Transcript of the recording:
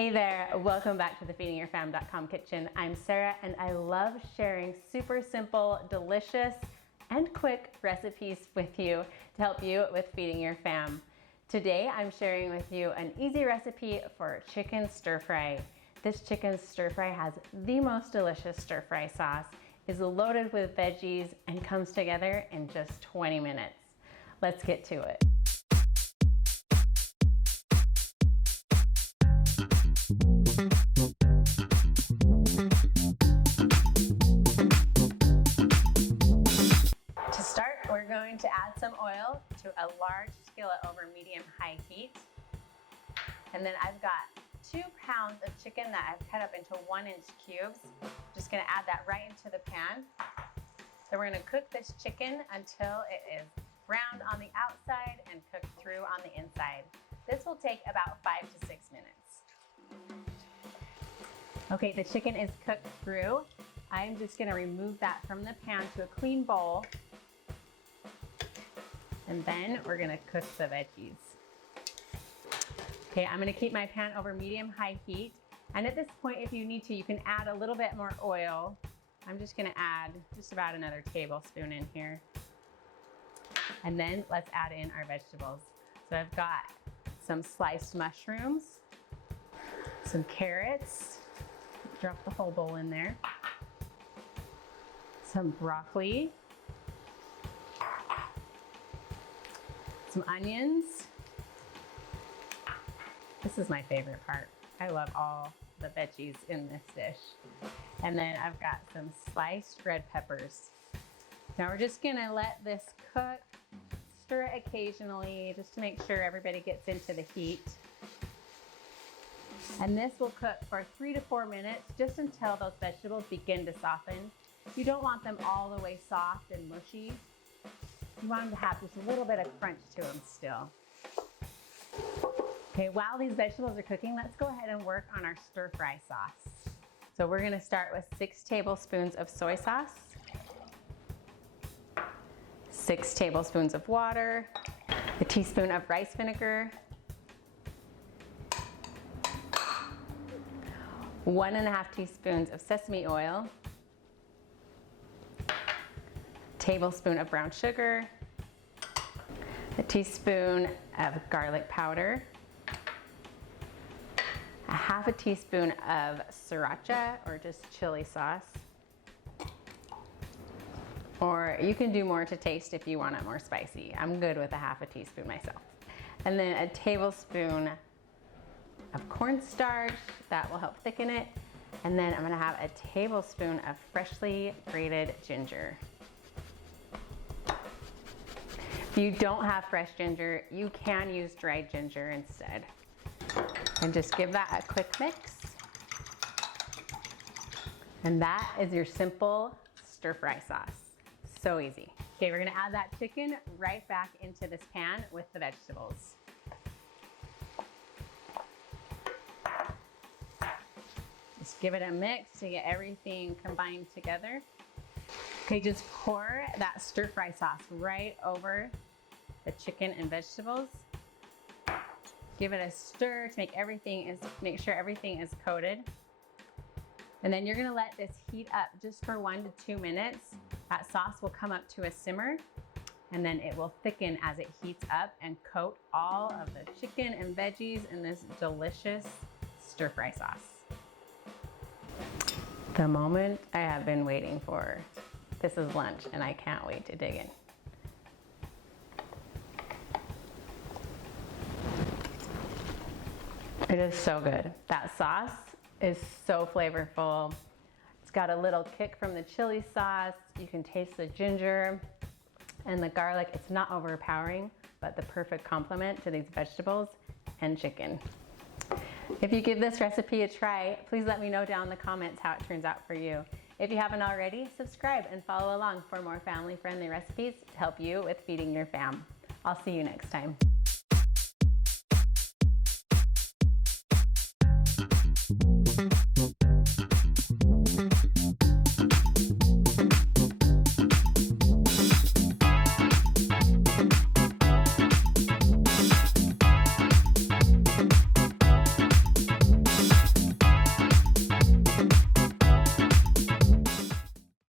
Hey there, welcome back to the feedingyourfam.com kitchen. I'm Sarah and I love sharing super simple, delicious, and quick recipes with you to help you with feeding your fam. Today I'm sharing with you an easy recipe for chicken stir fry. This chicken stir fry has the most delicious stir fry sauce, is loaded with veggies, and comes together in just 20 minutes. Let's get to it. To start, we're going to add some oil to a large skillet over medium-high heat. And then I've got 2 pounds of chicken that I've cut up into 1-inch cubes. Just gonna add that right into the pan. So we're gonna cook this chicken until it is browned on the outside and cooked through on the inside. This will take about 5 to 6 minutes. Okay, the chicken is cooked through. I'm just gonna remove that from the pan to a clean bowl. And then we're gonna cook the veggies. Okay, I'm gonna keep my pan over medium-high heat. And at this point, if you need to, you can add a little bit more oil. I'm just gonna add just about another tablespoon in here. And then let's add in our vegetables. So I've got some sliced mushrooms, some carrots, drop the whole bowl in there, some broccoli, some onions. This is my favorite part. I love all the veggies in this dish. And then I've got some sliced red peppers. Now we're just gonna let this cook, stir it occasionally just to make sure everybody gets into the heat. And this will cook for 3 to 4 minutes, just until those vegetables begin to soften. You don't want them all the way soft and mushy. You want them to have just a little bit of crunch to them still. Okay, while these vegetables are cooking, let's go ahead and work on our stir fry sauce. So we're gonna start with 6 tablespoons of soy sauce, 6 tablespoons of water, a teaspoon of rice vinegar, 1.5 teaspoons of sesame oil, tablespoon of brown sugar, a teaspoon of garlic powder, a 1/2 teaspoon of sriracha or just chili sauce. Or you can do more to taste if you want it more spicy. I'm good with a 1/2 teaspoon myself. And then a tablespoon of cornstarch, that will help thicken it. And then I'm gonna have a tablespoon of freshly grated ginger. If you don't have fresh ginger, you can use dried ginger instead. And just give that a quick mix. And that is your simple stir fry sauce. So easy. Okay, we're gonna add that chicken right back into this pan with the vegetables. Just give it a mix to get everything combined together. Okay, just pour that stir fry sauce right over the chicken and vegetables. Give it a stir to make sure everything is coated. And then you're gonna let this heat up just for 1 to 2 minutes. That sauce will come up to a simmer, and then it will thicken as it heats up and coat all of the chicken and veggies in this delicious stir fry sauce. The moment I have been waiting for. This is lunch and I can't wait to dig in. It is so good. That sauce is so flavorful. It's got a little kick from the chili sauce. You can taste the ginger and the garlic. It's not overpowering, but the perfect complement to these vegetables and chicken. If you give this recipe a try, please let me know down in the comments how it turns out for you. If you haven't already, subscribe and follow along for more family-friendly recipes to help you with feeding your fam. I'll see you next time.